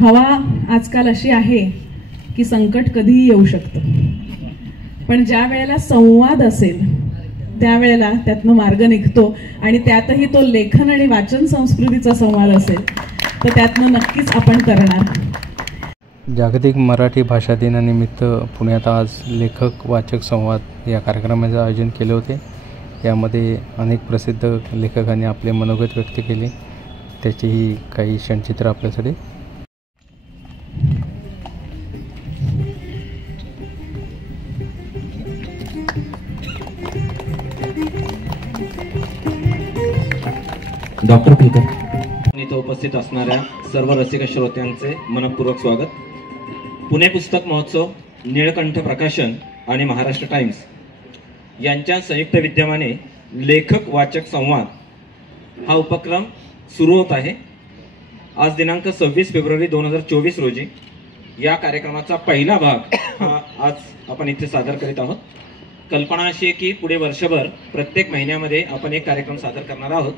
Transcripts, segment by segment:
हवा आजकाल अशी आहे की संकट कधीही येऊ शकतं, पण ज्या वेळेला संवाद असेल त्यावेळेला त्यातनं मार्ग निघतो, आणि त्यातही तो लेखन आणि वाचन संस्कृतीचा संवाद असेल तर त्यातनं नक्कीच आपण करणार. जागतिक मराठी भाषा दिनानिमित्त पुण्यात आज लेखक वाचक संवाद या कार्यक्रमाचे आयोजन केले होते. यामध्ये अनेक प्रसिद्ध लेखकांनी आपले मनोगत व्यक्त केले. त्याचीही काही क्षणचित्र आपल्यासाठी. डॉक्टर कुलकर्णी इथं उपस्थित असणाऱ्या सर्व रसिक श्रोत्यांचे मनपूर्वक स्वागत. पुणे पुस्तक महोत्सव, नीळकंठ प्रकाशन आणि महाराष्ट्र टाइम्स यांच्या संयुक्त विद्यमाने लेखक वाचक संवाद हा उपक्रम सुरू होत आहे. आज दिनांक 26 फेब्रुवारी 2024 रोजी या कार्यक्रमाचा पहिला भाग हा आज आपण इथे सादर करीत आहोत. कल्पना अशी आहे की पुढे वर्षभर प्रत्येक महिन्यामध्ये आपण एक कार्यक्रम सादर करणार आहोत.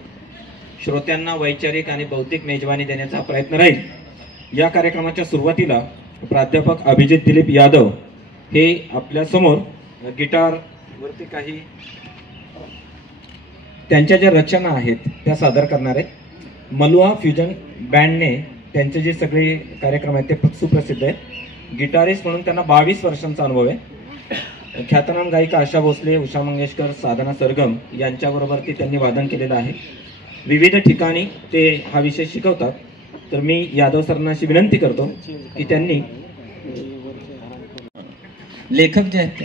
श्रोत्यांना वैचारिक आणि बौद्धिक मेजवानी देण्याचा प्रयत्न राहील. या कार्यक्रमाच्या सुरुवातीला प्राध्यापक अभिजित दिलीप यादव हे आपल्या समोर गिटारवरती काही त्यांच्या ज्या रचना आहेत त्या सादर करणार आहेत. मलुआ फ्युजन बँडने त्यांचे जे सगळे कार्यक्रम आहेत ते सुप्रसिद्ध आहेत. गिटारिस्ट म्हणून त्यांना 22 वर्षांचा अनुभव आहे. ख्यातनाम गायिका आशा भोसले, उषा मंगेशकर, साधना सरगम यांच्याबरोबर त्यांनी वादन केलेलं आहे. विविध ठिकाणी ते हा विषय शिकवतात. तर मी यादव सरांना अशी विनंती करतो की त्यांनी लेखक जे आहेत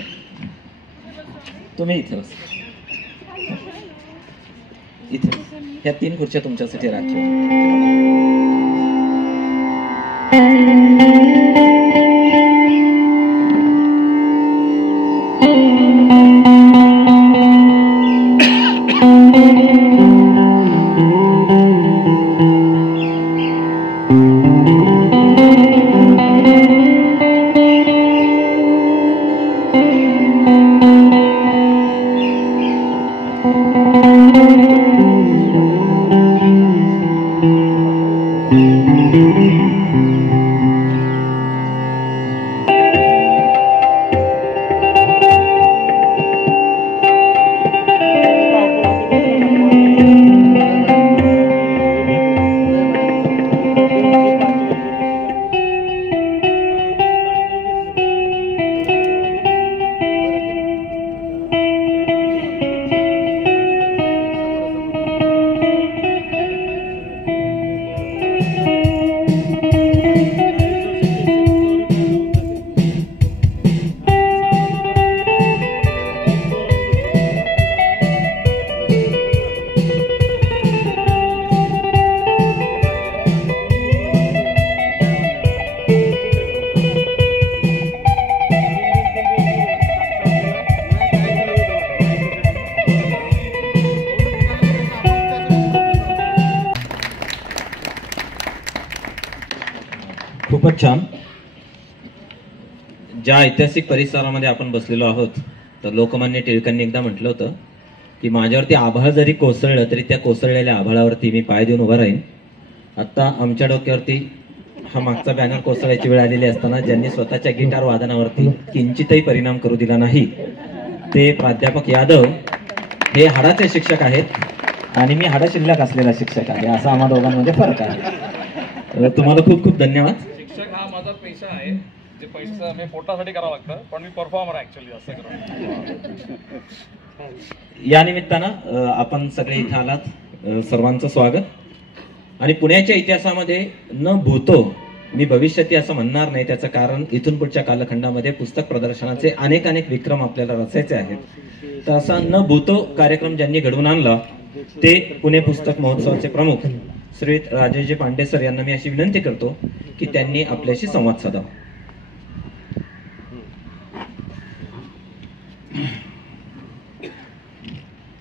तुम्ही इथं ह्या 3 खुर्च्या तुमच्यासाठी राखीव. खूपच छान. ज्या ऐतिहासिक परिसरामध्ये आपण बसलेलो आहोत तर लोकमान्य टिळकांनी एकदा म्हटलं होतं की माझ्यावरती आभाळ जरी कोसळलं तरी त्या कोसळलेल्या आभाळावरती मी पाय देऊन उभा राहीन. आता आमच्या डोक्यावरती हा मागचा बॅनर कोसळायची वेळ आलेली असताना ज्यांनी स्वतःच्या गिटार वादनावरती किंचितही परिणाम करू दिला नाही ते प्राध्यापक यादव हे हाडाचे शिक्षक आहेत आणि मी हाडा शिल्लक असलेला शिक्षक आहे. असा आम्हा दोघांमध्ये फरक आहे. तुम्हाला खूप खूप धन्यवाद. शिक्षक हा माझा पेशा आहे. जे पैसा मी पोटासाठी करावं लागतं, पण मी परफॉर्मर ऍक्च्युअली असं करतो. या निमित्तानं आपण सगळे इथे आलात, सर्वांचं स्वागत. आणि पुण्याच्या इतिहासामध्ये न भूतो मी भविष्याती असं म्हणणार नाही. त्याचं कारण इथून पुढच्या कालखंडामध्ये पुस्तक प्रदर्शनाचे अनेक विक्रम आपल्याला रचायचे आहेत. तर असा न भूतो कार्यक्रम ज्यांनी घडवून आणला ते पुणे पुस्तक महोत्सवाचे प्रमुख श्री राजेशजी पांडे सर यांना मी अशी विनंती करतो की त्यांनी आपल्याशी संवाद साधावा.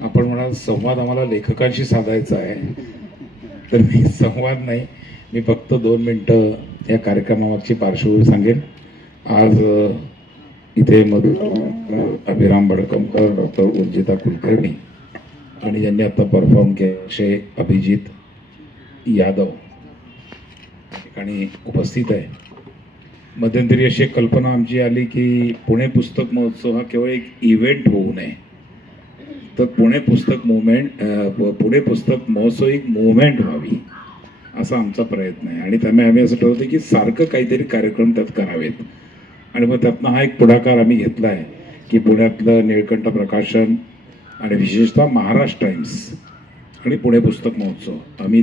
आपण म्हणाल संवाद आम्हाला लेखकांशी साधायचा आहे, तर मी संवाद नाही, मी फक्त 2 मिनिटं या कार्यक्रमावरची पार्श्वभूमी सांगेन. आज इथे अभिराम बडकमकर, डॉक्टर उर्जिता कुलकर्णी आणि ज्यांनी आता परफॉर्म केले अभिजित यादव ठिकाणी उपस्थित आहे. मध्यंतरी अशी एक कल्पना आमची आली की पुणे पुस्तक महोत्सव हा केवळ एक इव्हेंट होऊ नये, तर पुणे पुस्तक महोत्सव एक मुवमेंट व्हावी असा आमचा प्रयत्न आहे. आणि त्यामुळे आम्ही असं ठरवतो की सारखं काहीतरी कार्यक्रम त्यात करावेत. आणि मग त्यातनं हा एक पुढाकार आम्ही घेतला आहे की पुण्यातलं निळकंठ प्रकाशन आणि विशेषतः महाराष्ट्र टाइम्स आणि पुणे पुस्तक महोत्सव आम्ही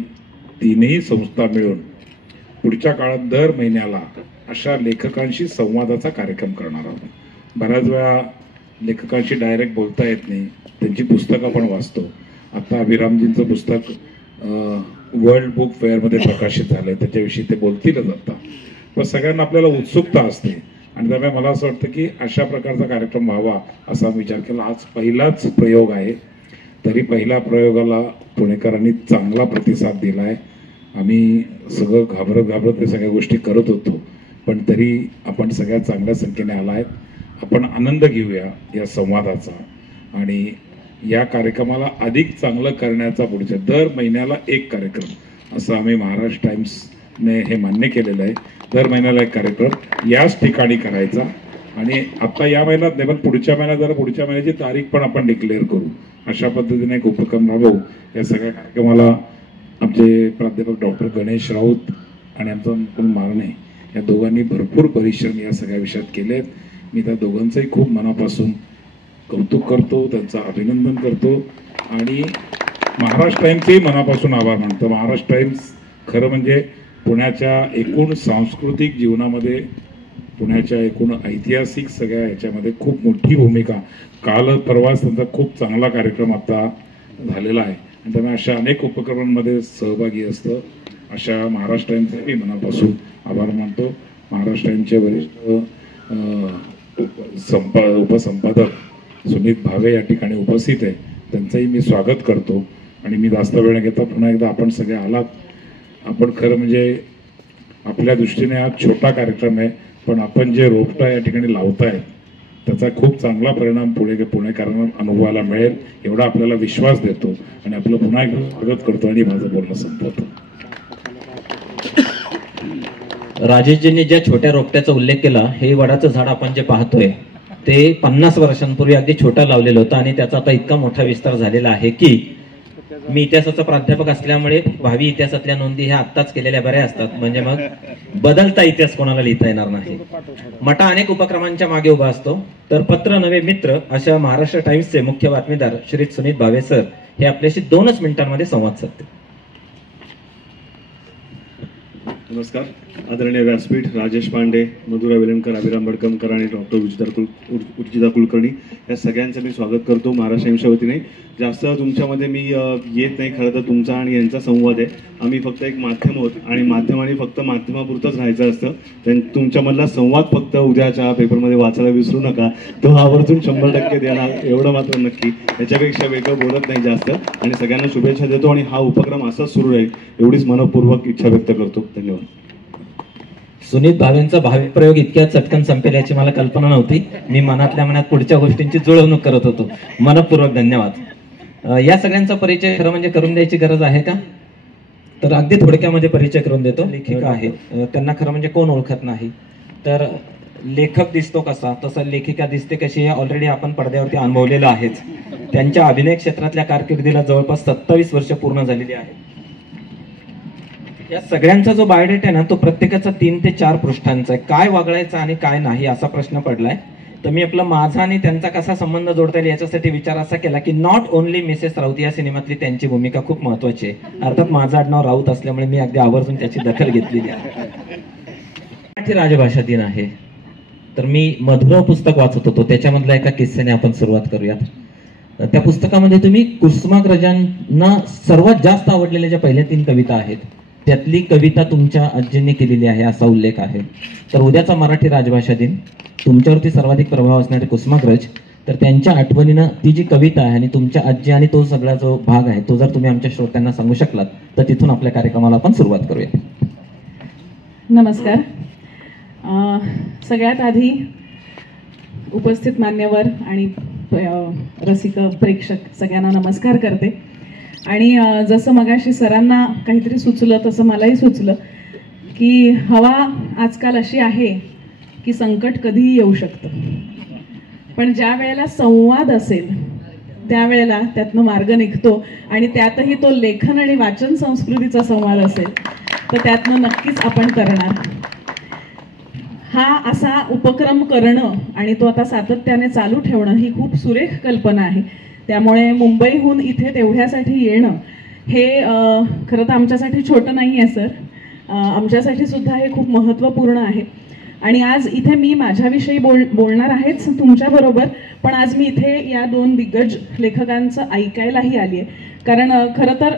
तीनही संस्था मिळून पुढच्या काळात दर महिन्याला अशा लेखकांशी संवादाचा कार्यक्रम करणार आहोत. बऱ्याच वेळा लेखकांशी डायरेक्ट बोलता येत नाही, त्यांची पुस्तकं आपण वाचतो. आता अभिरामजींचं पुस्तक वर्ल्ड बुक फेअरमध्ये प्रकाशित झालं आहे, त्याच्याविषयी ते बोलतीलच आता. पण सगळ्यांना आपल्याला उत्सुकता असते आणि त्यामुळे मला असं वाटतं की अशा प्रकारचा कार्यक्रम व्हावा असा विचार केला. आज पहिलाच प्रयोग आहे, तरी पहिल्या प्रयोगाला पुणेकरांनी चांगला प्रतिसाद दिला आहे. आम्ही सगळं घाबरत ते सगळ्या गोष्टी करत होतो, पण तरी आपण सगळ्या चांगल्या संख्येने आला आहेत. आपण आनंद घेऊया या संवादाचा आणि या कार्यक्रमाला अधिक चांगलं करण्याचा पुढच्या दर महिन्याला एक कार्यक्रम असं आम्ही महाराष्ट्र टाइम्सने हे मान्य केलेलं आहे. दर महिन्याला एक कार्यक्रम याच ठिकाणी करायचा आणि आता या महिन्यात नाही पण पुढच्या महिन्याची तारीख पण आपण डिक्लेअर करू, अशा पद्धतीने एक उपक्रम राबवू. या सगळ्या कार्यक्रमाला आमचे प्राध्यापक डॉक्टर गणेश राऊत आणि आमचा मुकुंद मारणे या दोघांनी भरपूर परिश्रम या सगळ्या विषयात केलेत. मी त्या दोघांचंही खूप मनापासून कौतुक करतो, त्यांचं अभिनंदन करतो आणि महाराष्ट्र टाइम्सचेही मनापासून आभार मानतो. महाराष्ट्र टाइम्स खरं म्हणजे पुण्याच्या एकूण सांस्कृतिक जीवनामध्ये, पुण्याच्या एकूण ऐतिहासिक सगळ्या ह्याच्यामध्ये खूप मोठी भूमिका, काल परवाच त्यांचा खूप चांगला कार्यक्रम आता झालेला आहे आणि त्यामुळे अशा अनेक उपक्रमांमध्ये सहभागी असतं. अशा महाराष्ट्र टाइम्सचे मी मनापासून आभार मानतो. महाराष्ट्र टाइम्सचे वरिष्ठ उपसंपादक सुनीत भावे या ठिकाणी उपस्थित आहे, त्यांचंही मी स्वागत करतो. आणि मी जास्त वेळ घेता पुन्हा एकदा आपण सगळे आलात. आपण खरं म्हणजे आपल्या दृष्टीने हा छोटा कार्यक्रम आहे, पण आपण जे रोपटा या ठिकाणी लावताय त्याचा खूप चांगला परिणाम पुणेकरांना अनुभवायला मिळेल एवढा आपल्याला विश्वास देतो आणि आपलं पुन्हा एकदा स्वागत करतो आणि माझं बोलणं संपवतो. राजेशजींनी ज्या छोट्या रोपट्याचा उल्लेख केला, हे वडाचं झाड आपण जे पाहतोय ते 50 वर्षांपूर्वी अगदी छोटं लावलेलं होतं आणि त्याचा आता इतका मोठा विस्तार झालेला आहे की मी इतिहासाचा प्राध्यापक असल्यामुळे भावी इतिहासातल्या नोंदी ह्या आत्ताच केलेल्या बऱ्या असतात, म्हणजे मग बदलता इतिहास कोणाला लिहिता येणार नाही. मटा अनेक उपक्रमांच्या मागे उभा असतो, तर पत्र नवे मित्र अशा महाराष्ट्र टाइम्सचे मुख्य बातमीदार श्री सुनीत भावे सर हे आपल्याशी 2 मिनिटांमध्ये संवाद साधतील. नमस्कार. आदरणीय व्यासपीठ, राजेश पांडे, मधुरा वेलणकर, अभिराम बडकमकर आणि डॉक्टर रुचिता कुलकर्णी या सगळ्यांचं मी स्वागत करतो महाराष्ट्र टाइम्सच्या वतीने. जास्त तुमच्यामध्ये मी येत नाही, खरं तर तुमचा आणि यांचा संवाद आहे. आम्ही फक्त एक माध्यम आहोत आणि माध्यमाने फक्त माध्यमापुरतंच राहायचं असतं. तुमच्यामधला संवाद फक्त उद्याच्या पेपरमध्ये वाचायला विसरू नका, तो आवर्जून 100% देणार, एवढं मात्र नक्की. याच्यापेक्षा वेगळं बोलत नाही जास्त आणि सगळ्यांना शुभेच्छा देतो आणि हा उपक्रम असाच सुरू राहील एवढीच मनपूर्वक इच्छा व्यक्त करतो. धन्यवाद. सुनीत भावेंचा भावी प्रयोग इतक्या चटकन संपेल याची मला कल्पना नव्हती. मी मनातल्या मनात पुढच्या गोष्टींची जुळवणूक करत होतो. मनपूर्वक धन्यवाद. या सगळ्यांचा परिचय खरं म्हणजे करून द्यायची गरज आहे का? तर अगदी थोडक्यामध्ये परिचय करून देतो. लेखिका आहे, त्यांना खरं म्हणजे कोण ओळखत नाही. तर लेखक दिसतो कसा तसा लेखिका दिसते कशी हे ऑलरेडी आपण पडद्यावरती अनुभवलेलं आहेच. त्यांच्या अभिनय क्षेत्रातल्या कारकिर्दीला जवळपास 27 वर्ष पूर्ण झालेली आहे. या सगळ्यांचा जो बायोडेटा आहे ना, तो प्रत्येकाचा 3 ते 4 पृष्ठांचा आहे. काय वगळायचं आणि काय नाही असा प्रश्न पडलाय. तर मी आपला माझा आणि त्यांचा कसा संबंध जोडता येईल याच्यासाठी विचार असा केला की नॉट ओनली मिसेस राऊत या सिनेमातली त्यांची भूमिका खूप महत्वाची आहे. अर्थात माझं आडनाव राऊत असल्यामुळे मी अगदी आवर्जून त्याची दखल घेतलेली आहे. मराठी राजभाषा दिन आहे, तर मी मधुरा पुस्तक वाचत होतो, त्याच्यामधल्या एका किस्स्याने आपण सुरुवात करूयात. त्या पुस्तकामध्ये तुम्ही कुसुमाग्रजांना सर्वात जास्त आवडलेल्या ज्या पहिल्या 3 कविता आहेत त्यातली कविता तुमच्या आजींनी केलेली आहे असा उल्लेख आहे. तर उद्याचा मराठी राजभाषा दिन, तुमच्यावरती सर्वाधिक प्रभाव असणारे कुसुमाग्रज, तर त्यांच्या आठवणीनं ती जी कविता आहे आणि तुमच्या आजी आणि तो सगळा जो भाग आहे तो जर तुम्ही आमच्या श्रोत्यांना सांगू शकलात तर तिथून आपल्या कार्यक्रमाला आपण सुरुवात करूया. नमस्कार. सगळ्यात आधी उपस्थित मान्यवर आणि रसिक प्रेक्षक सगळ्यांना नमस्कार करते. आणि जसं मगाशी सरांना काहीतरी सुचलं तसं मलाही सुचलं की हवा आजकाल अशी आहे की संकट कधीही येऊ शकतं, पण ज्या वेळेला संवाद असेल त्यावेळेला त्यातनं मार्ग निघतो आणि त्यातही तो लेखन आणि वाचन संस्कृतीचा संवाद असेल तर त्यातनं नक्कीच आपण करणार. हा असा उपक्रम करणं आणि तो आता सातत्याने चालू ठेवणं ही खूप सुरेख कल्पना आहे. त्यामुळे मुंबईहून इथे तेवढ्यासाठी येणं हे खरं तर आमच्यासाठी छोटं नाही आहे सर, आमच्यासाठी सुद्धा हे खूप महत्त्वपूर्ण आहे. आणि आज इथे मी माझ्याविषयी बोलणार आहेच तुमच्याबरोबर, पण आज मी इथे या दोन दिग्गज लेखकांचं ऐकायलाही आली आहे. कारण खरं तर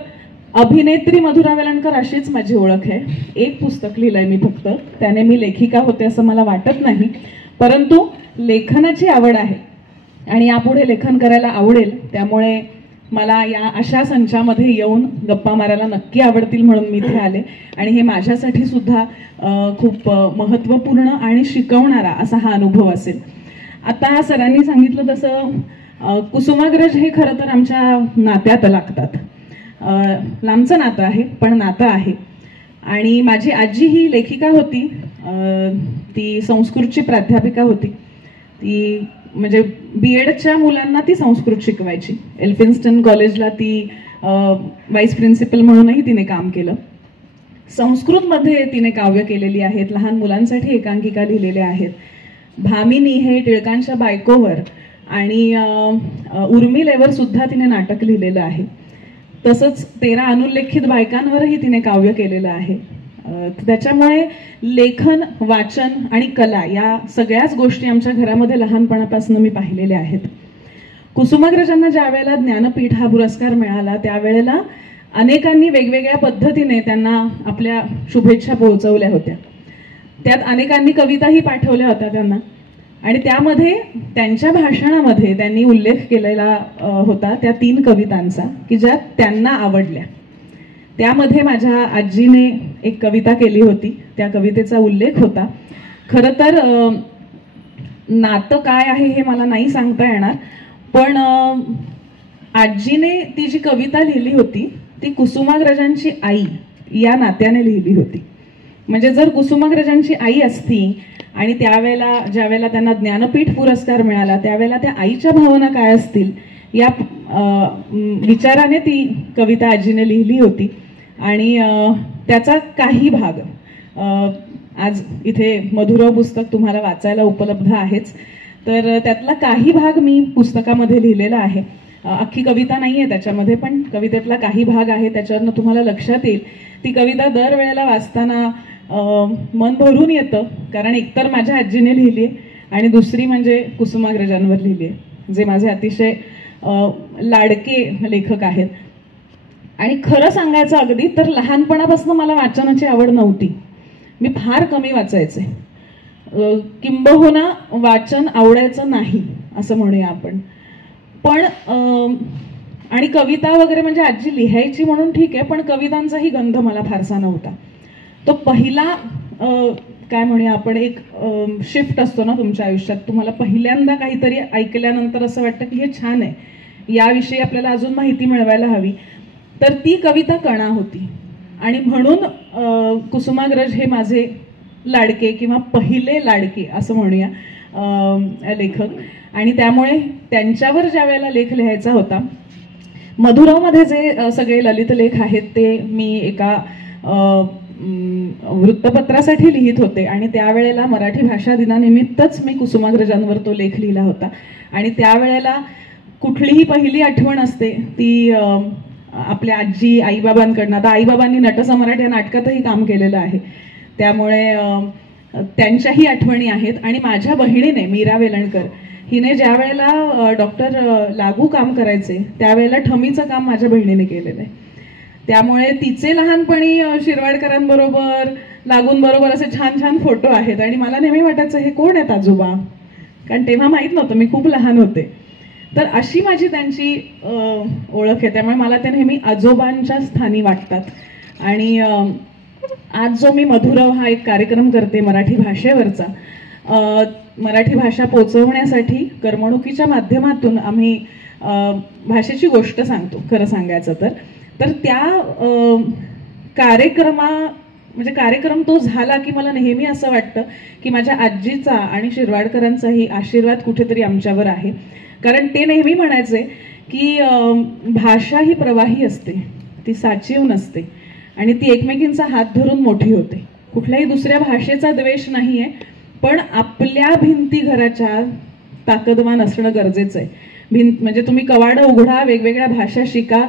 अभिनेत्री मधुरा वेलणकर अशीच माझी ओळख आहे. एक पुस्तक लिहिलंय मी फक्त, त्याने मी लेखिका होते असं मला वाटत नाही, परंतु लेखनाची आवड आहे आणि यापुढे लेखन करायला आवडेल. त्यामुळे मला या अशा संचामध्ये येऊन गप्पा मारायला नक्की आवडतील म्हणून मी इथे आले. आणि हे माझ्यासाठी सुद्धा खूप महत्त्वपूर्ण आणि शिकवणारा असा हा अनुभव असेल. आता सरांनी सांगितलं तसं कुसुमाग्रज हे खरं तर आमच्या नात्यात लागतात. लांबचं नातं आहे पण नातं आहे. आणि माझी आजी ही लेखिका होती, ती संस्कृतची प्राध्यापिका होती. ती म्हणजे BEdच्या मुलांना ती संस्कृत शिकवायची. एल्फिन्स्टन कॉलेजला ती व्हाईस प्रिन्सिपल म्हणूनही तिने काम केलं. संस्कृतमध्ये तिने काव्य केलेली आहेत, लहान मुलांसाठी एकांकिका लिहिलेल्या आहेत. भामिनी हे टिळकांच्या बायकोवर आणि उर्मिलेवर सुद्धा तिने नाटक लिहिलेलं आहे. तसंच 13 अनुल्लेखित बायकांवरही तिने काव्य केलेलं आहे. त्याच्यामुळे लेखन, वाचन आणि कला या सगळ्याच गोष्टी आमच्या घरामध्ये लहानपणापासून मी पाहिलेल्या आहेत. कुसुमाग्रजांना ज्या वेळेला ज्ञानपीठ हा पुरस्कार मिळाला त्यावेळेला अनेकांनी वेगवेगळ्या पद्धतीने त्यांना आपल्या शुभेच्छा पोहोचवल्या होत्या. त्यात अनेकांनी कविताही पाठवल्या होत्या त्यांना. आणि त्यामध्ये त्यांच्या भाषणामध्ये त्यांनी उल्लेख केलेला होता त्या 3 कवितांचा की ज्या त्यांना आवडल्या. त्यामध्ये माझ्या आजीने एक कविता केली होती, त्या कवितेचा उल्लेख होता. खरं तर नातं काय आहे हे मला नाही सांगता येणार, पण आजीने ती जी कविता लिहिली होती ती कुसुमाग्रजांची आई या नात्याने लिहिली होती. म्हणजे जर कुसुमाग्रजांची आई असती आणि त्यावेळेला ज्यावेळेला त्यांना ज्ञानपीठ पुरस्कार मिळाला त्यावेळेला त्या आईच्या भावना काय असतील या विचाराने ती कविता आजीने लिहिली होती. आणि त्याचा काही भाग आज इथे मधुराव पुस्तक तुम्हाला वाचायला उपलब्ध आहेच, तर त्यातला काही भाग मी पुस्तकामध्ये लिहिलेला आहे. अख्खी कविता नाही आहे त्याच्यामध्ये, पण कवितेतला काही भाग आहे. त्याच्यावरनं तुम्हाला लक्षात येईल ती कविता दरवेळेला वाचताना मन भरून येतं. कारण एकतर माझ्या आजीने लिहिली आहे आणि दुसरी म्हणजे कुसुमाग्रजांवर लिहिली आहे, जे माझे अतिशय लाडके लेखक आहेत. आणि खरं सांगायचं अगदी तर लहानपणापासून मला वाचनाची आवड नव्हती. मी फार कमी वाचायचे, किंबहुना वाचन आवडायचं नाही असं म्हणूया आपण. पण आणि कविता वगैरे म्हणजे आजी लिहायची म्हणून ठीक आहे, पण कवितांचाही गंध मला फारसा नव्हता. तो पहिला काय म्हणूया आपण एक शिफ्ट असतो ना तुमच्या आयुष्यात, तुम्हाला पहिल्यांदा काहीतरी ऐकल्यानंतर असं वाटतं की हे छान आहे, याविषयी आपल्याला अजून माहिती मिळवायला हवी. तर ती कविता कणा होती. आणि म्हणून कुसुमाग्रज हे माझे लाडके किंवा पहिले लाडके असं म्हणूया लेखक. आणि त्यामुळे त्यांच्यावर ज्या वेळेला लेख लिहायचा होता, मधुरावमध्ये जे सगळे ललित लेख आहेत ते मी एका वृत्तपत्रासाठी लिहित होते आणि त्यावेळेला मराठी भाषा दिनानिमित्तच मी कुसुमाग्रजांवर तो लेख लिहिला होता. आणि त्यावेळेला कुठलीही पहिली आठवण असते ती आपल्या आजी आईबाबांकडनं. आता आईबाबांनी नटसम्राट या नाटकातही काम केलेलं आहे, त्यामुळे त्यांच्याही आठवणी आहेत. आणि माझ्या बहिणीने मीरा वेलणकर हिने ज्या वेळेला डॉक्टर लागू काम करायचे त्यावेळेला ठमीचं काम माझ्या बहिणीने केलेलं आहे. त्यामुळे तिचे लहानपणी शिरवाडकरांबरोबर लागूंबरोबर असे छान छान फोटो आहेत. आणि मला नेहमी वाटायचं हे कोण आहेत आजोबा, कारण तेव्हा माहीत नव्हतं, मी खूप लहान होते. तर अशी माझी त्यांची ओळख आहे. त्यामुळे मला त्या नेहमी आजोबांच्या स्थानी वाटतात. आणि आज जो मी मधुराव हा एक कार्यक्रम करते मराठी भाषेवरचा, मराठी भाषा पोचवण्यासाठी करमणुकीच्या माध्यमातून आम्ही भाषेची गोष्ट सांगतो खरं सांगायचं तर. तर त्या म्हणजे कार्यक्रम तो झाला की मला नेहमी असं वाटतं की माझ्या आजीचा आणि शिरवाडकरांचाही आशीर्वाद कुठेतरी आमच्यावर आहे. कारण ते नेहमी म्हणायचे की भाषा ही प्रवाही असते, ती साचीव नसते आणि ती एकमेकींचा हात धरून मोठी होते. कुठल्याही दुसऱ्या भाषेचा द्वेष नाहीये, पण आपल्या भिंती घराच्या ताकदवान असणं गरजेचं आहे. म्हणजे तुम्ही कवाडं उघडा, वेगवेगळ्या भाषा शिका,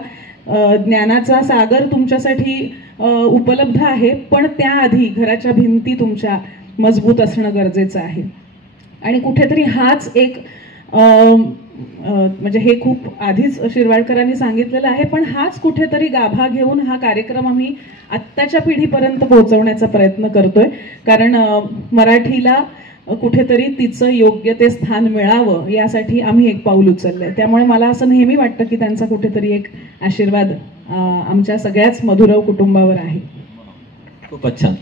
ज्ञानाचा सागर तुमच्यासाठी उपलब्ध आहे, पण त्याआधी घराच्या भिंती तुमच्या मजबूत असणं गरजेचं आहे. आणि कुठेतरी हाच एक म्हणजे हे खूप आधीच शिरवाडकरांनी सांगितलेलं आहे, पण हाच कुठेतरी गाभा घेऊन हा कार्यक्रम आम्ही आत्ताच्या पिढीपर्यंत पोहोचवण्याचा प्रयत्न करतोय. कारण मराठीला कुठेतरी तिचं योग्य ते स्थान मिळावं यासाठी आम्ही एक पाऊल उचललंय. त्यामुळे मला असं नेहमी वाटतं की त्यांचा कुठेतरी एक आशीर्वाद आमच्या सगळ्याच मधुरव कुटुंबावर आहे. खूपच छान.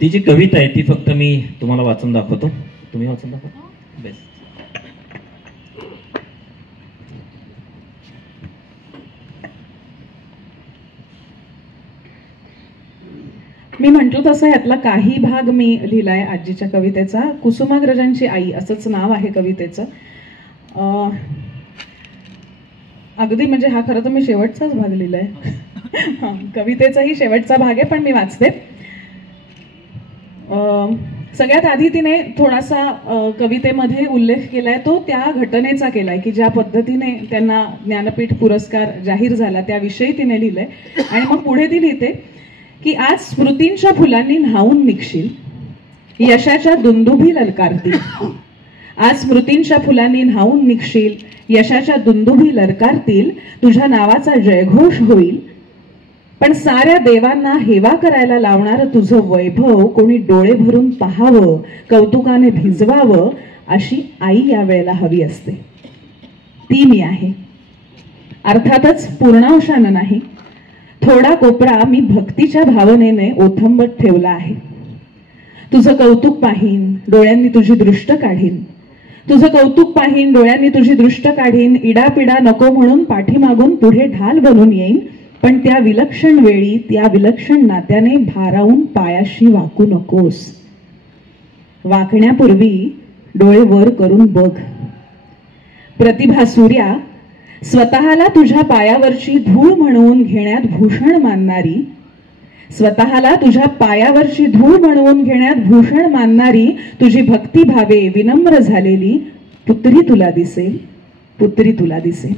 ती जी कविता आहे ती फक्त मी तुम्हाला वाचून दाखवतो, तुम्ही वाचून दाखवतो. बेस्ट. मी म्हटलं तसं यातला काही भाग मी लिहिलाय आजीच्या कवितेचा. कुसुमाग्रजांची आई असंच नाव आहे कवितेचं. अगदी म्हणजे हा खरं तर मी शेवटचाच भाग लिहिलाय. कवितेचाही शेवटचा भाग आहे, पण मी वाचते. सगळ्यात आधी तिने थोडासा कवितेमध्ये उल्लेख केलाय तो त्या घटनेचा केलाय की ज्या पद्धतीने त्यांना ज्ञानपीठ पुरस्कार जाहीर झाला त्याविषयी तिने लिहिलंय. आणि मग पुढे ती लिहिते की आज स्मृतींच्या फुलांनी न्हावून निघशील, यशाच्या दुंदुभी ललकारतील. आज स्मृतींच्या फुलांनी न्हावून निघशील, यशाच्या दुंदुभी ललकारतील. तुझ्या नावाचा जयघोष होईल, पण साऱ्या देवांना हेवा करायला लावणारं तुझं वैभव कोणी डोळे भरून पाहावं, कौतुकाने भिजवावं अशी आई या वेळेला हवी असते. ती मी आहे. अर्थातच पूर्णांशानं नाही. थोडा कोपरा मी भक्तीच्या भावनेने ओथंबत ठेवला आहे. तुझं कौतुक पाहीन, डोळ्यांनी तुझी दृष्ट काढीन. तुझं कौतुक पाहीन, डोळ्यांनी तुझी दृष्ट काढीन. इडापिडा नको म्हणून पाठीमागून पुढे ढाल बनून येईन, पण त्या विलक्षण वेळी त्या विलक्षण नात्याने भारावून पायाशी वाकू नकोस. वाकण्यापूर्वी डोळे वर करून बघ. प्रतिभा सूर्या, स्वतःला तुझ्या पायावरची धूळ म्हणवून घेण्यात भूषण मानणारी, स्वतःला तुझ्या पायावरची धूळ म्हणवून घेण्यात भूषण मानणारी तुझी भक्तिभावे विनम्र झालेली पुत्री तुला दिसेल, पुत्री तुला दिसेल.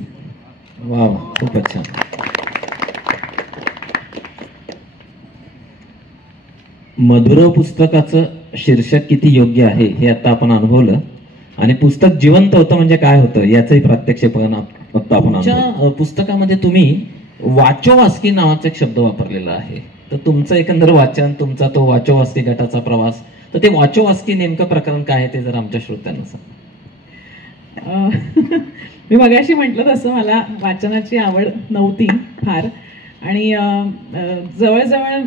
वा, खूपच छान. मधुरव पुस्तकाचं शीर्षक किती योग्य आहे हे आता आपण अनुभवलं. आणि पुस्तक जिवंत होतं म्हणजे काय होतं याचंही प्रात्यक्षिकपण आपण पुस्तकामध्ये तुम्ही वाचोवास्की नावाचा एक शब्द वापरलेला आहे. तर तुमचं एकंदर वाचन, तुमचा तो वाचोवास्की गटाचा प्रवास, तर ते वाचोवास्की नेमकं प्रकरण काय आहे ते जर आमच्या श्रोत्यांना सांगा. मी मगाशी म्हटलं तसं मला वाचनाची आवड नव्हती फार. आणि जवळजवळ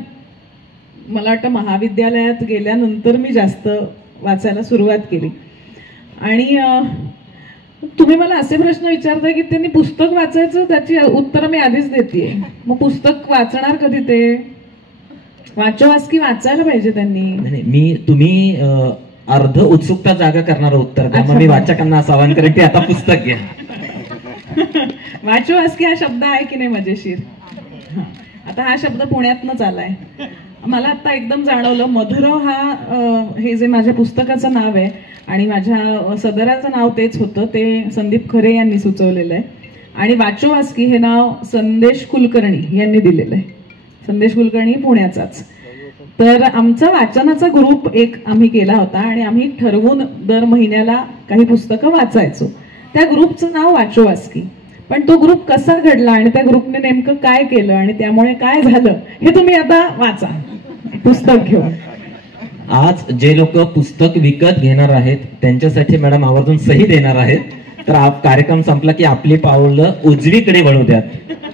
मला वाटतं महाविद्यालयात गेल्यानंतर मी जास्त वाचायला सुरुवात केली. आणि तुम्ही मला असे प्रश्न विचारताय की त्यांनी पुस्तक वाचायचं, त्याची उत्तरं मी आधीच देतेय. मग पुस्तक वाचणार कधी ते? वाचोवास्की वाचायला पाहिजे त्यांनी. तुम्ही अर्ध उत्सुकता जागा करणारं उत्तर द्या. मग मी वाचकांना असं आवाहन करेन की आता पुस्तक घ्या. वाचोवास्की हा शब्द आहे की नाही मजेशीर? आता हा शब्द पुण्यातनंच आलाय. मला आता एकदम जाणवलं मधुरव हा हे जे माझ्या पुस्तकाचं नाव आहे आणि माझ्या सदराचं नाव तेच होतं, ते संदीप खरे यांनी सुचवलेलं आहे. आणि वाचोवास्की हे नाव संदेश कुलकर्णी यांनी दिलेलं आहे. संदेश कुलकर्णी पुण्याचाच. तर आमचा वाचनाचा ग्रुप एक आम्ही केला होता आणि आम्ही ठरवून दर महिन्याला काही पुस्तकं वाचायचो. त्या ग्रुपचं नाव वाचोवास्की. पण तो ग्रुप कसा घडला आणि त्या ग्रुपने नेमकं काय केलं आणि त्यामुळे काय झालं हे तुम्ही आता वाचा पुस्तक घेऊन. आज जे लोक पुस्तक विकत घेणार आहेत त्यांच्यासाठी मॅडम आवर्जून सही देणार आहेत. तर कार्यक्रम संपला की आपली पाऊलं उजवीकडे वळू द्यात.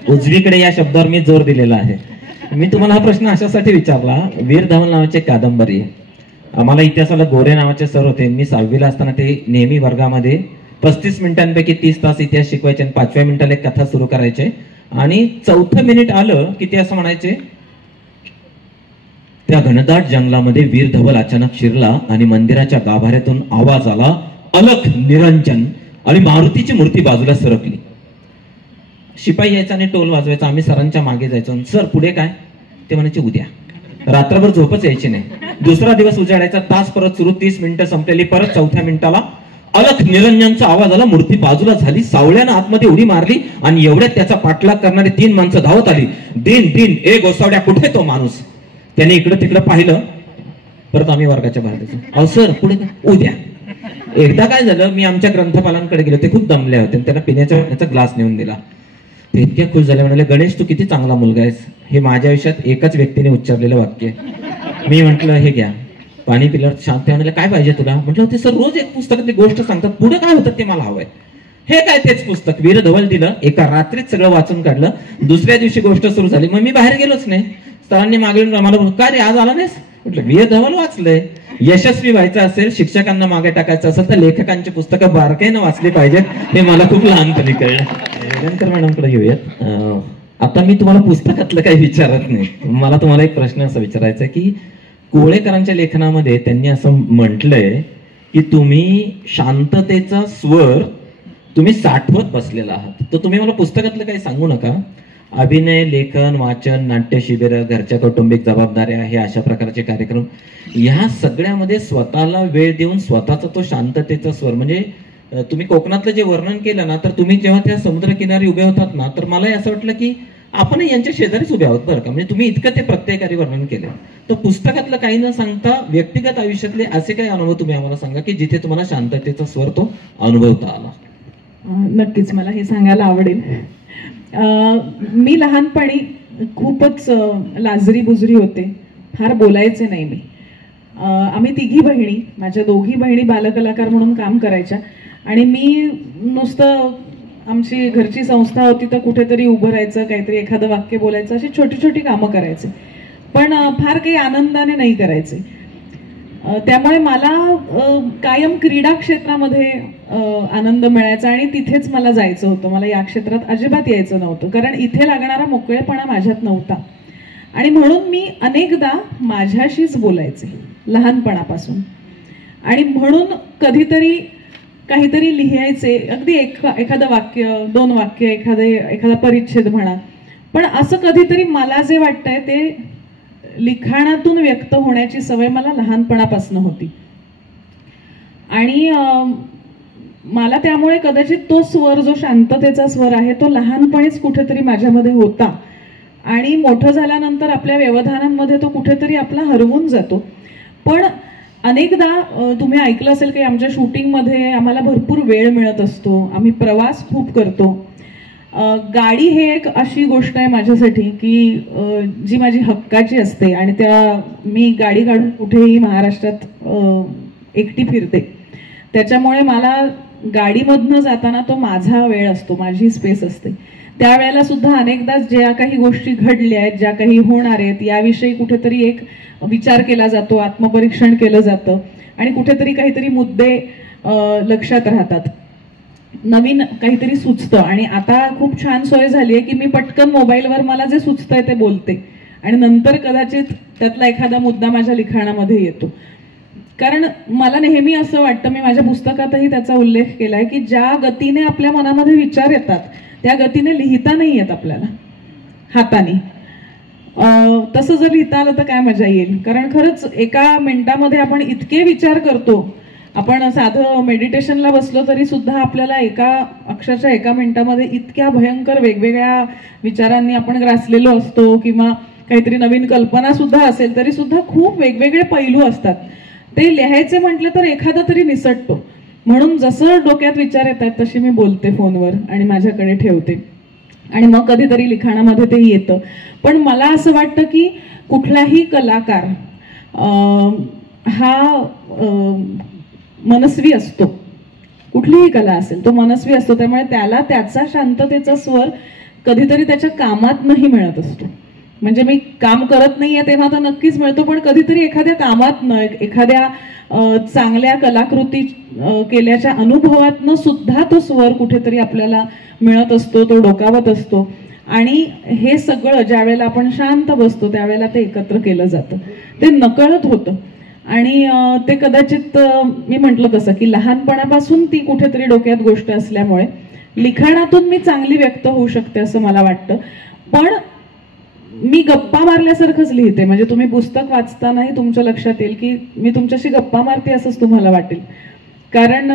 उजवीकडे या शब्दावर मी जोर दिलेला आहे. मी तुम्हाला हा प्रश्न अशासाठी विचारला, वीर धवल नावाची कादंबरी आहे. आम्हाला इतिहासाला गोरे नावाचे सर होते. मी 6वीला असताना ते नेहमी वर्गामध्ये 35 मिनिटांपैकी 30 तास इतिहास शिकवायचे आणि 5व्या मिनिटाला एक कथा सुरू करायचे. आणि 4थं मिनिट आलं की ते असं म्हणायचे, त्या घनदाट जंगलामध्ये वीर धवल अचानक शिरला आणि मंदिराच्या गाभाऱ्यातून आवाज आला, अलख निरंजन, आणि मारुतीची मूर्ती बाजूला सरकली. शिपाई यायचा आणि टोल वाजवायचा. आम्ही सरांच्या मागे जायचो. सर पुढे काय? ते म्हणायचे उद्या. रात्रभर झोपच यायची नाही. दुसरा दिवस उजाडायचा, तास परत सुरू, 30 मिनिटं संपलेली, परत 4थ्या मिनिटाला अलख निरंजनचा आवाज आला, मूर्ती बाजूला झाली. सावळ्यानं आतमध्ये उडी मारली आणि एवढ्यात त्याचा पाठलाग करणारी 3 माणसं धावत आली. दिन ए गोसावड्या, कुठे तो माणूस? त्याने इकडं तिकडं पाहिलं. परत आम्ही वर्गाच्या बाहेर जायचो. अहो सर पुढे काय? उद्या. एकदा काय झालं, मी आमच्या ग्रंथपालांकडे गेलो. ते खूप दमले होते. त्यांना पिण्याचा ग्लास नेऊन दिला. ते इतके खुश झाले, म्हणाले गणेश तू किती चांगला मुलगा आहेस. हे माझ्या आयुष्यात एकाच व्यक्तीने उच्चारलेलं वाक्य. मी म्हंटल हे घ्या. पाणी पिल्यावर शांत म्हणाले काय पाहिजे तुला? म्हटलं ते सर रोज एक पुस्तकातली गोष्ट सांगतात, पुढे काय होतं ते मला हवंय. हे काय तेच पुस्तक. वीर धवल दिलं. एका रात्रीत सगळं वाचून काढलं. दुसऱ्या दिवशी गोष्ट सुरू झाली. मग मी बाहेर गेलोच नाही. सरांनी मागे मला का रे आज आला नाहीस? म्हटलं वीर धवल वाचलंय. यशस्वी व्हायचं असेल, शिक्षकांना मागे टाकायचं असेल तर लेखकांची पुस्तकं बारकाईनं वाचली पाहिजेत. हे मला खूप लहानपणी कळलं. वेलणकर मॅडमकडे येऊयात. आता मी तुम्हाला पुस्तकातलं काही विचारत नाही. मला तुम्हाला एक प्रश्न असा विचारायचा की कोळेकरांच्या लेखनामध्ये त्यांनी असं म्हटलंय की तुम्ही शांततेचा स्वर तुम्ही साठवत बसलेला आहात. तर तुम्ही मला पुस्तकातलं काही सांगू नका. अभिनय, लेखन, वाचन, नाट्य शिबिर, घरच्या कौटुंबिक जबाबदाऱ्या, हे अशा प्रकारचे कार्यक्रम, ह्या सगळ्यामध्ये स्वतःला वेळ देऊन स्वतःचा तो शांततेचा स्वर, म्हणजे तुम्ही कोकणातलं जे वर्णन केलं ना, तर तुम्ही जेव्हा त्या समुद्रकिनारी उभे होतात ना, तर मलाही असं वाटलं की आपण यांच्या शेजारीच उभे आहोत बरं का. म्हणजे तुम्ही इतकं ते प्रत्येकारी वर्णन केलं. तर पुस्तकातलं काही न सांगता व्यक्तिगत आयुष्यातले असे काही अनुभव तुम्ही आम्हाला सांगा की जिथे तुम्हाला शांततेचा स्वर तो अनुभवता आला. नक्कीच मला हे सांगायला आवडेल. मी लहानपणी खूपच लाजरी बुजरी होते. फार बोलायचे नाही मी. आम्ही तिघी बहिणी, माझ्या दोघी बहिणी बालकलाकार म्हणून काम करायच्या आणि मी नुसतं, आमची घरची संस्था होती तर कुठेतरी उभं राहायचं, काहीतरी एखादं वाक्य बोलायचं, अशी छोटी छोटी कामं करायचे. पण फार काही आनंदाने नाही करायचे. त्यामुळे मला कायम क्रीडा क्षेत्रामध्ये आनंद मिळायचा आणि तिथेच मला जायचं होतं. मला या क्षेत्रात अजिबात यायचं नव्हतं, कारण इथे लागणारा मोकळेपणा माझ्यात नव्हता. आणि म्हणून मी अनेकदा माझ्याशीच बोलायचे लहानपणापासून. आणि म्हणून कधीतरी काहीतरी लिहायचे, अगदी एखादं वाक्य, 2 वाक्य, एखादा परिच्छेद म्हणा. पण असं कधीतरी मला जे वाटतंय ते लिखाणातून व्यक्त होण्याची सवय मला लहानपणापासून होती. आणि मला त्यामुळे कदाचित तो स्वर, जो शांततेचा स्वर आहे, तो लहानपणीच कुठेतरी माझ्यामध्ये होता. आणि मोठं झाल्यानंतर आपल्या व्यवधानांमध्ये तो कुठेतरी आपला हरवून जातो. पण अनेकदा तुम्ही ऐकलं असेल की आमच्या शूटिंगमध्ये आम्हाला भरपूर वेळ मिळत असतो. आम्ही प्रवास खूप करतो. गाडी हे एक अशी गोष्ट आहे माझ्यासाठी की जी माझी हक्काची असते. आणि मी गाडी काढून कुठेही महाराष्ट्रात एकटी फिरते. त्याच्यामुळे मला गाडीमधनं जाताना तो माझा वेळ असतो, माझी स्पेस असते. त्यावेळेला सुद्धा अनेकदा ज्या काही गोष्टी घडल्या आहेत, ज्या काही होणार आहेत, याविषयी कुठेतरी एक विचार केला जातो, आत्मपरीक्षण केलं जातं आणि कुठेतरी काहीतरी मुद्दे लक्षात राहतात, नवीन काहीतरी सुचतं. आणि आता खूप छान सोय झाली आहे की मी पटकन मोबाईलवर मला जे सुचतंय ते बोलते आणि नंतर कदाचित त्यातला एखादा मुद्दा माझ्या लिखाणामध्ये येतो. कारण मला नेहमी असं वाटतं, मी माझ्या पुस्तकातही त्याचा उल्लेख केलाय, की ज्या गतीने आपल्या मनामध्ये विचार येतात त्या गतीने लिहिता नाही येत आपल्याला हाताने. तसं जर लिहिता आलं तर काय मजा येईल. कारण खरंच एका मिनिटामध्ये आपण इतके विचार करतो. आपण साधं मेडिटेशनला बसलो तरी सुद्धा आपल्याला अक्षरशः एका मिनिटामध्ये इतक्या भयंकर वेगवेगळ्या विचारांनी आपण ग्रासलेलो असतो. किंवा काहीतरी नवीन कल्पना सुद्धा असेल तरी सुद्धा खूप वेगवेगळे पैलू असतात. ते लिहायचे म्हटलं तर एखादा तरी निसटतो. म्हणून जसं डोक्यात विचार येत आहेत तशी मी बोलते फोनवर आणि माझ्याकडे ठेवते आणि मग कधीतरी लिखाणामध्ये ते येतं. पण मला असं वाटतं की कुठलाही कलाकार हा मनस्वी असतो. कुठलीही कला असेल तो मनस्वी असतो. त्यामुळे त्याला त्याचा शांततेचा स्वर कधीतरी त्याच्या कामात नाही मिळत असतो. म्हणजे मी काम करत नाहीये तेव्हा तर नक्कीच मिळतो, पण कधीतरी एखाद्या कामातनं, एखाद्या चांगल्या कलाकृती केल्याच्या अनुभवातनं सुद्धा तो स्वर कुठेतरी आपल्याला मिळत असतो, तो डोकावत असतो. आणि हे सगळं ज्या वेळेला आपण शांत बसतो त्यावेळेला ते एकत्र केलं जातं, ते नकळत होतं. आणि ते कदाचित मी म्हटलं तसं की लहानपणापासून ती कुठेतरी डोक्यात गोष्ट असल्यामुळे लिखाणातून मी चांगली व्यक्त होऊ शकते असं मला वाटतं. पण मी गप्पा मारल्यासारखंच लिहिते, म्हणजे तुम्ही पुस्तक वाचतानाही तुमच्या लक्षात येईल की मी तुमच्याशी गप्पा मारते असंच तुम्हाला वाटेल. कारण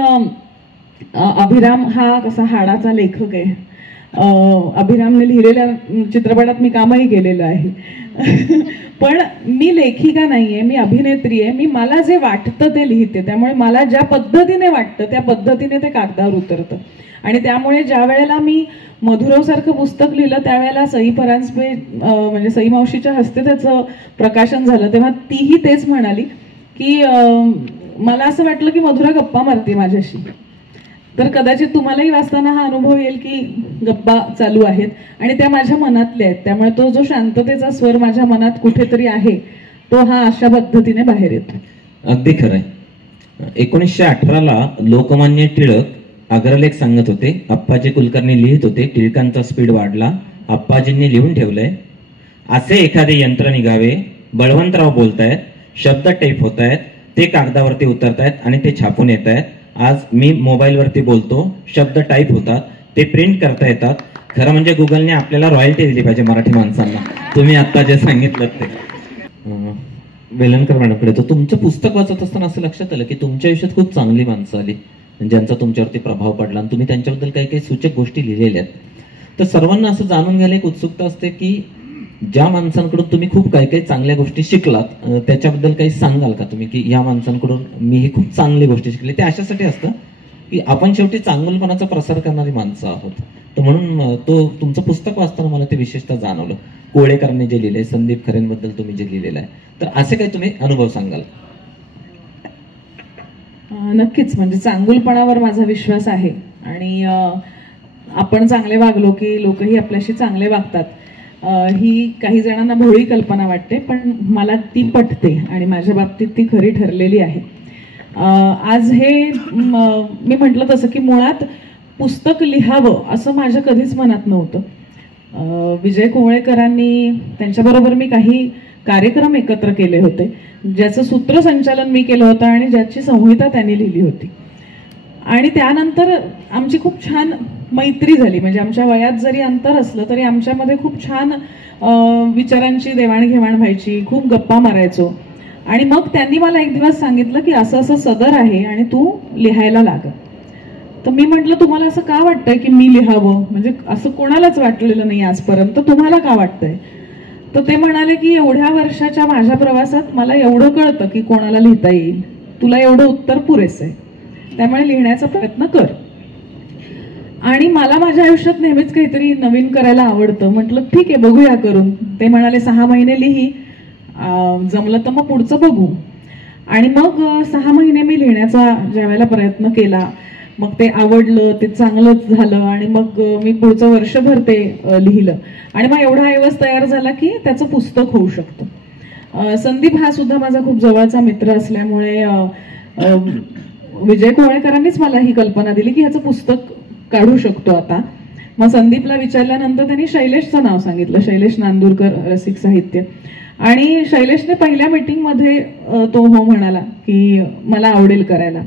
अभिराम हा कसा हाडाचा लेखक आहे. अभिरामने लिहिलेल्या चित्रपटात मी कामही केलेलं आहे. पण मी लेखिका नाहीये, मी अभिनेत्री आहे. मी मला जे वाटतं ते लिहिते, त्यामुळे मला ज्या पद्धतीने वाटतं त्या पद्धतीने ते कागदावर उतरतं. आणि त्यामुळे ज्या वेळेला मी मधुरवसारखं पुस्तक लिहिलं त्यावेळेला सई परांजपे म्हणजे सई मावशीच्या हस्ते त्याचं प्रकाशन झालं, तेव्हा तीही तेच म्हणाली की मला असं वाटलं की मधुरा गप्पा मारते माझ्याशी. तर कदाचित तुम्हालाही वाचताना हा अनुभव येईल की गप्पा चालू आहेत आणि त्या माझ्या मनातल्या आहेत. त्यामुळे तो जो शांततेचा स्वर माझ्या मनात कुठेतरी आहे तो हा अशा पद्धतीने बाहेर येतो. अगदी खरंय. 1918ला लोकमान्य टिळक अग्रलेख सांगत होते, अप्पाजी कुलकर्णी लिहित होते, टिळकांचा स्पीड वाढला, अप्पाजींनी लिहून ठेवलंय, असे एखादे यंत्र निघावे, बळवंतराव बोलतायत, शब्द टाईप होत आहेत, ते कागदावरती उतरतायत आणि ते छापून येत आहेत. आज मी मोबाईलवरती बोलतो, शब्द टाईप होतात, ते प्रिंट करता येतात. खरं म्हणजे गुगलने आपल्याला रॉयल्टी दिली पाहिजे मराठी माणसांना. तुम्ही आता जे सांगितलं ते. वेलणकर मॅडमकडे तो तुमचं पुस्तक वाचत असताना असं लक्षात आलं की तुमच्या आयुष्यात खूप चांगली माणसं आली ज्यांचा तुमच्यावरती प्रभाव पडला आणि तुम्ही त्यांच्याबद्दल काही काही सूचक गोष्टी लिहिलेल्या आहेत. तर सर्वांना असं जाणून घ्यायला एक उत्सुकता असते की ज्या माणसांकडून तुम्ही खूप काही काही चांगल्या गोष्टी शिकलात त्याच्याबद्दल काही सांगाल का तुम्ही की या माणसांकडून मी ही खूप चांगली गोष्टी शिकली. ते अशासाठी असतं की आपण शेवटी चांगुलपणाचा प्रसार करणारी माणसं आहोत. तर म्हणून तो तुमचं पुस्तक वाचताना मला ते विशेषतः जाणवलं. कोळेकरांनी जे लिहिलंय, संदीप खरेंबद्दल तुम्ही जे लिहिलेलं आहे, तर असे काही तुम्ही अनुभव सांगाल? नक्कीच. म्हणजे चांगुलपणावर माझा विश्वास आहे आणि आपण चांगले वागलो की लोकही आपल्याशी चांगले वागतात. ही काही जणांना भोळी कल्पना वाटते, पण मला ती पटते आणि माझ्या बाबतीत ती खरी ठरलेली आहे. आज हे मी म्हटलं तसं की मुळात पुस्तक लिहावं असं माझ्या कधीच मनात नव्हतं. विजय कोवळेकरांनी त्यांच्याबरोबर मी काही कार्यक्रम एकत्र केले होते, ज्याचं सूत्रसंचालन मी केलं होतं आणि ज्याची संहिता त्यांनी लिहिली होती. आणि त्यानंतर आमची खूप छान मैत्री झाली. म्हणजे आमच्या वयात जरी अंतर असलं तरी आमच्यामध्ये खूप छान विचारांची देवाणघेवाण व्हायची, खूप गप्पा मारायचो. आणि मग त्यांनी मला एक दिवस सांगितलं की असं असं सदर आहे आणि तू लिहायला लाग. तर मी म्हटलं तुम्हाला असं का वाटतंय की मी लिहावं, म्हणजे असं कोणालाच वाटलेलं नाही आजपर्यंत, तुम्हाला का वाटतंय? तर ते म्हणाले की एवढ्या वर्षाच्या माझ्या प्रवासात मला एवढं कळतं की कोणाला लिहिता येईल, तुला एवढं उत्तर पुरेसं आहे, त्यामुळे लिहिण्याचा प्रयत्न कर. आणि मला माझ्या आयुष्यात नेहमीच काहीतरी नवीन करायला आवडतं. म्हटलं ठीक आहे, बघूया करून. ते म्हणाले 6 महिने लिही, जमलं तर मग पुढचं बघू. आणि मग 6 महिने मी लिहिण्याचा ज्यावेळेला प्रयत्न केला, मग ते आवडलं, ते चांगलंच झालं आणि मग मी पुढचं वर्षभर ते लिहिलं आणि मग एवढा ऐवज तयार झाला की त्याचं पुस्तक होऊ शकतं. संदीप हा सुद्धा माझा खूप जवळचा मित्र असल्यामुळे विजय कोवळेकरांनीच मला ही कल्पना दिली की ह्याचं पुस्तक काढू शकतो आता. मग संदीपला विचारल्यानंतर त्यांनी शैलेशचं नाव सांगितलं, शैलेश नांदुरकर, रसिक साहित्य. आणि शैलेशने पहिल्या मीटिंगमध्ये तो हो म्हणाला की मला आवडेल करायला.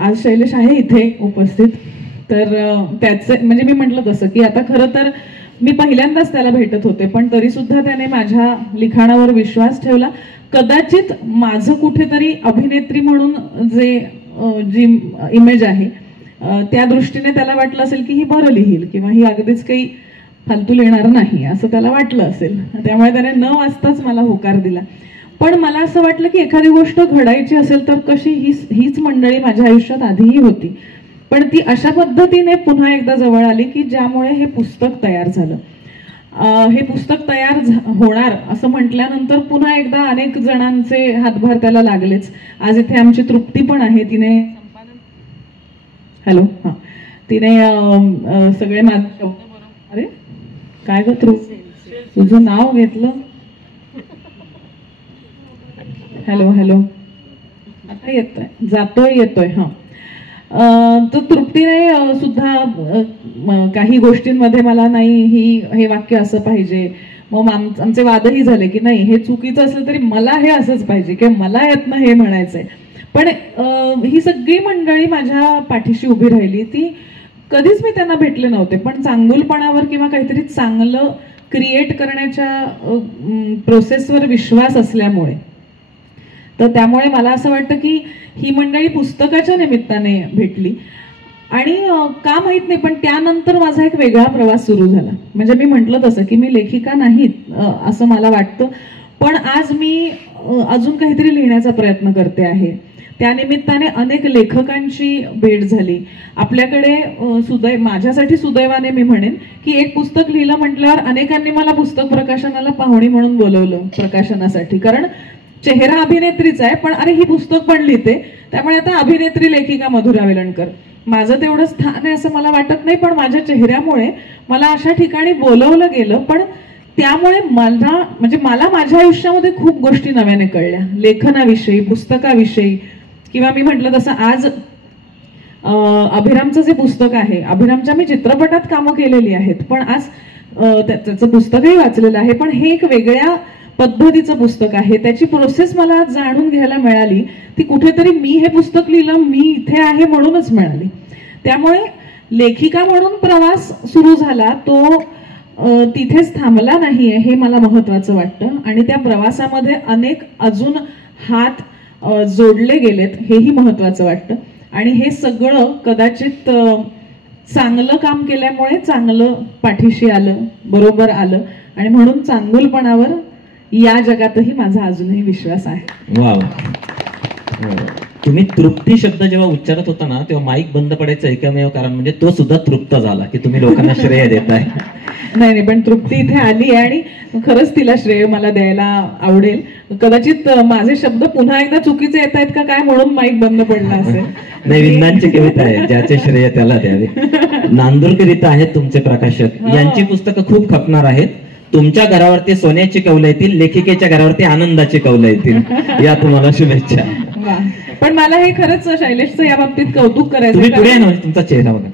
आज शैलेश आहे इथे उपस्थित. तर त्याचे म्हणजे मी म्हटलं तसं की आता खरं तर मी पहिल्यांदाच त्याला भेटत होते, पण तरी सुद्धा त्याने माझ्या लिखाणावर विश्वास ठेवला. कदाचित माझं कुठेतरी अभिनेत्री म्हणून जी इमेज आहे त्या दृष्टीने त्याला वाटलं असेल की ही बरं लिहील किंवा ही अगदीच काही फालतू लिहिणार नाही असं त्याला वाटलं असेल, त्यामुळे त्याने न वाचताच मला होकार दिला. पण मला असं वाटलं की एखादी गोष्ट घडायची असेल तर कशी हीच मंडळी माझ्या आयुष्यात आधीही होती, पण ती अशा पद्धतीने पुन्हा एकदा जवळ आली की ज्यामुळे हे पुस्तक तयार झालं. हे पुस्तक तयार होणार असं म्हटल्यानंतर पुन्हा एकदा अनेक जणांचे हातभार त्याला लागलेच. आज इथे आमची तृप्ती पण आहे, तिने हॅलो हां तिने सगळे अरे काय ग तुझं नाव घेतलं. हॅलो हॅलो आता येतोय, जातोय येतोय. हां तर तृप्तीने सुद्धा काही गोष्टींमध्ये मला नाही हे वाक्य असं पाहिजे, मग आमचे वादही झाले की नाही हे चुकीचं असलं तरी मला हे असंच पाहिजे किंवा मला यातनं हे म्हणायचंय. पण ही सगळी मंडळी माझ्या पाठीशी उभी राहिली. ती कधीच मी त्यांना भेटले नव्हते, पण चांगुलपणावर किंवा काहीतरी चांगलं क्रिएट करण्याच्या प्रोसेसवर विश्वास असल्यामुळे, तर त्यामुळे मला असं वाटतं की ही मंडळी पुस्तकाच्या निमित्ताने भेटली. आणि का माहित नाही, पण त्यानंतर माझा एक वेगळा प्रवास सुरू झाला. म्हणजे मी म्हटलं तसं की मी लेखिका नाही असं मला वाटतं, पण आज मी अजून काहीतरी लिहिण्याचा प्रयत्न करते आहे. त्यानिमित्ताने अनेक लेखकांची भेट झाली. आपल्याकडे माझ्यासाठी सुदैवाने मी म्हणेन की एक पुस्तक लिहिलं म्हटल्यावर अनेकांनी मला पुस्तक प्रकाशनाला पाहुणी म्हणून बोलवलं प्रकाशनासाठी. कारण चेहरा अभिनेत्रीचा आहे, पण अरे ही पुस्तक पण लिहिते, त्यामुळे आता अभिनेत्री लेखिका मधुरा वेलणकर. माझं तेवढं स्थान आहे असं मला वाटत नाही, पण माझ्या चेहऱ्यामुळे मला अशा ठिकाणी बोलवलं गेलं. पण त्यामुळे मला माझ्या आयुष्यामध्ये खूप गोष्टी नव्याने कळल्या, लेखनाविषयी, पुस्तकाविषयी. किंवा मी म्हटलं तसं आज अभिरामचं जे पुस्तक आहे, अभिरामच्या मी चित्रपटात कामं केलेली आहेत, पण आज त्याचं पुस्तकही वाचलेलं आहे. पण हे एक वेगळ्या पद्धतीचं पुस्तक आहे, त्याची प्रोसेस मला जाणून घ्यायला मिळाली. ती कुठेतरी मी हे पुस्तक लिहिलं, मी इथे आहे म्हणूनच मिळाली. त्यामुळे लेखिका म्हणून प्रवास सुरू झाला, तो तिथेच थांबला नाहीये हे मला महत्वाचं वाटतं. आणि त्या प्रवासामध्ये अनेक अजून हात जोडले गेलेत हेही महत्वाचं वाटतं. आणि हे सगळं कदाचित चांगलं काम केल्यामुळे चांगलं पाठीशी आलं, बरोबर आलं. आणि म्हणून चांगुलपणावर या जगातही माझा अजूनही विश्वास आहे. वा, तुम्ही तृप्ती शब्द जेव्हा उच्चारत होता ना, तेव्हा माईक बंद पडायचं एकमेव कारण म्हणजे तो सुद्धा तृप्त झाला की तुम्ही लोकांना श्रेय देताय. नाही, पण तृप्ती इथे आली आणि खरंच तिला श्रेय मला द्यायला आवडेल. कदाचित माझे शब्द पुन्हा एकदा चुकीचे येत आहेत का काय म्हणून माईक बंद पडला असेल. नाही, विज्ञानची कविता आहे, ज्याचे श्रेय त्याला द्यावे. नांदुरकर इथं आहेत तुमचे प्रकाशक, यांची पुस्तकं खूप खपणार आहेत. तुमच्या घरावरती सोन्याची कौलं येतील, लेखिकेच्या घरावरती आनंदाची कौलं येतील. या तुम्हाला शुभेच्छा. पण मला हे खरंच शैलेशचं या बाबतीत कौतुक करायचं. तुमचा चेहरा बघा.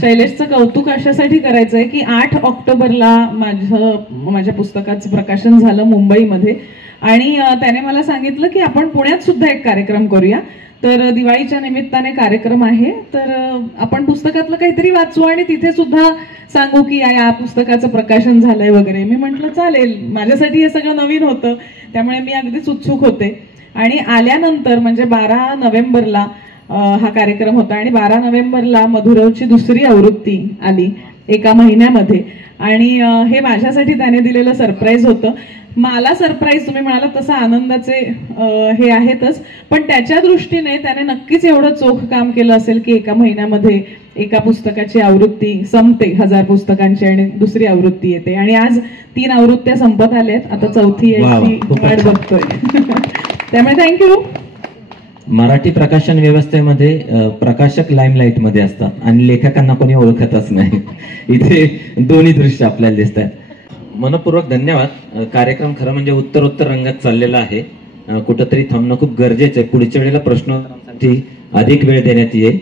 शैलेशचं कौतुक अशासाठी करायचंय की 8 ऑक्टोबरला माझ्या पुस्तकाचं प्रकाशन झालं मुंबईमध्ये. आणि त्याने मला सांगितलं की आपण पुण्यात सुद्धा एक कार्यक्रम करूया. तर दिवाळीच्या निमित्ताने कार्यक्रम आहे, तर आपण पुस्तकातलं काहीतरी वाचू आणि तिथे सुद्धा सांगू की या पुस्तकाचं प्रकाशन झालंय वगैरे. मी म्हटलं चालेल, माझ्यासाठी हे सगळं नवीन होतं, त्यामुळे मी अगदीच उत्सुक होते. आणि आल्यानंतर म्हणजे 12 नोव्हेंबरला हा कार्यक्रम होता आणि 12 नोव्हेंबरला मधुराची दुसरी आवृत्ती आली एका महिन्यामध्ये. आणि हे माझ्यासाठी त्याने दिलेलं सरप्राईज होतं. मला सरप्राईज तुम्ही म्हणाला तसं आनंदाचे हे आहेतच, पण त्याच्या दृष्टीने त्याने नक्कीच एवढं चोख काम केलं असेल की एका महिन्यामध्ये एका पुस्तकाची आवृत्ती संपते, 1000 पुस्तकांची, आणि दुसरी आवृत्ती येते. आणि आज 3 आवृत्त्या संपत आल्यात, आता 4थी यायची वाट बघतोय. त्यामुळे थँक्यू. मराठी प्रकाशन व्यवस्थेमध्ये प्रकाशक लाईमलाईट मध्ये असतात आणि लेखकांना कोणी ओळखतच नाही. इथे दोन्ही दृश्य आपल्याला दिसत आहेत. मनपूर्वक धन्यवाद. कार्यक्रम खरं म्हणजे उत्तरोत्तर रंगात चाललेला आहे. कुठंतरी थांबणं खूप गरजेचं आहे. पुढच्या वेळेला प्रश्नोत्तरांसाठी अधिक वेळ देण्यात येईल.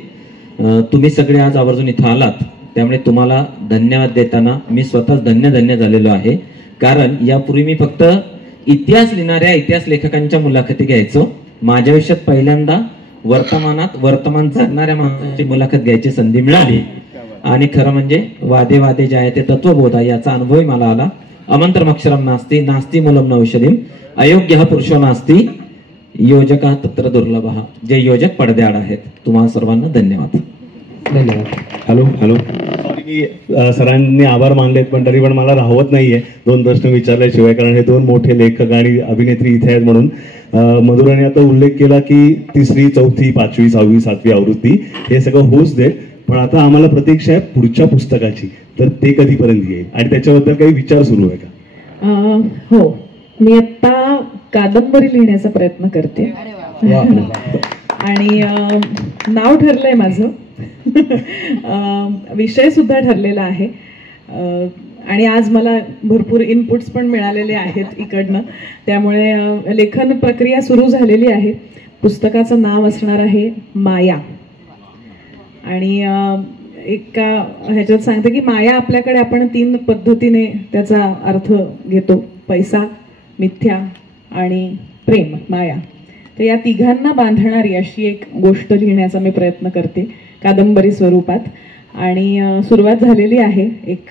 तुम्ही सगळे आज आवर्जून इथं आलात, त्यामुळे तुम्हाला धन्यवाद देताना मी स्वतःच धन्य झालेलो आहे. कारण यापूर्वी मी फक्त इतिहास लिहिणाऱ्या इतिहास लेखकांच्या मुलाखती घ्यायचो. माझ्या आयुष्यात पहिल्यांदा वर्तमान जगणाऱ्या माणसांची मुलाखत घ्यायची संधी मिळाली. आणि खरं म्हणजे वादे वादे जे आहे ते तत्वबोधा याचा अनुभव मला आला. अमंत्रम अक्षरम नास्ति नास्ति मूलम न औषधीम अयोग्य पुरुषो नास्ति योजका तत्र दुर्लभ. जे योजक पडद्याआड आहेत. तुम्हाला सर्वांना धन्यवाद. हॅलो सॉरी की सरांनी आभार मानलेत, पण तरी पण मला राहवत नाहीये 2 प्रश्न विचारल्याशिवाय, कारण हे 2 मोठे लेखक आणि अभिनेत्री इथे आहेत म्हणून. मधुराने आता उल्लेख केला की 3री, 4थी, 5वी, 6वी, 7वी आवृत्ती हे सगळं होच देत, पण आता आम्हाला प्रतीक्षा आहे पुढच्या पुस्तकाची. तर ते कधीपर्यंत येईल आणि त्याच्याबद्दल काही विचार सुरू आहे का? हो, मी आता कादंबरी लिहिण्याचा प्रयत्न करते आणि नाव ठरलंय माझं, विषय सुद्धा ठरलेला आहे. आणि आज मला भरपूर इनपुट्स पण मिळालेले आहेत इकडनं. त्यामुळे लेखन प्रक्रिया सुरू झालेली आहे. पुस्तकाचं नाव असणार आहे माया. आणि एका ह्याच्यात सांगते की माया आपल्याकडे आपण 3 पद्धतीने त्याचा अर्थ घेतो, पैसा, मिथ्या आणि प्रेम, माया. तर या तिघांना बांधणारी अशी एक गोष्ट लिहिण्याचा मी प्रयत्न करते कादंबरी स्वरूपात. आणि सुरुवात झालेली आहे, एक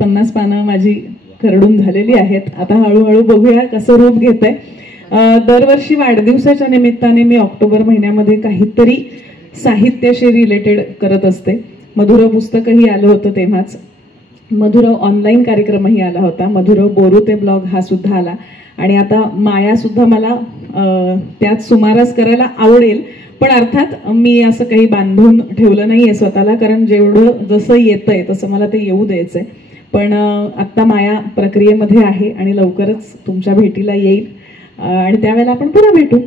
50 पानं माझी खरडून झालेली आहेत. आता हळूहळू बघूया कसं रूप घेतंय. दरवर्षी वाढदिवसाच्या निमित्ताने मी ऑक्टोबर महिन्यामध्ये काहीतरी साहित्याशी रिलेटेड करत असते. मधुर पुस्तकही आलं होतं तेव्हाच, मधुर ऑनलाईन कार्यक्रमही आला होता, मधुर बोरुते ब्लॉग हा सुद्धा आला, आणि आता माया सुद्धा मला त्यात सुमारास करायला आवडेल. पण अर्थात मी असं काही बांधून ठेवलं नाहीये स्वतःला, कारण जेवढं जसं येतंय तसं मला ते येऊ द्यायचंय. पण आत्ता माया प्रक्रियेमध्ये आहे आणि लवकरच तुमच्या भेटीला येईल आणि त्यावेळेला आपण पुन्हा भेटू.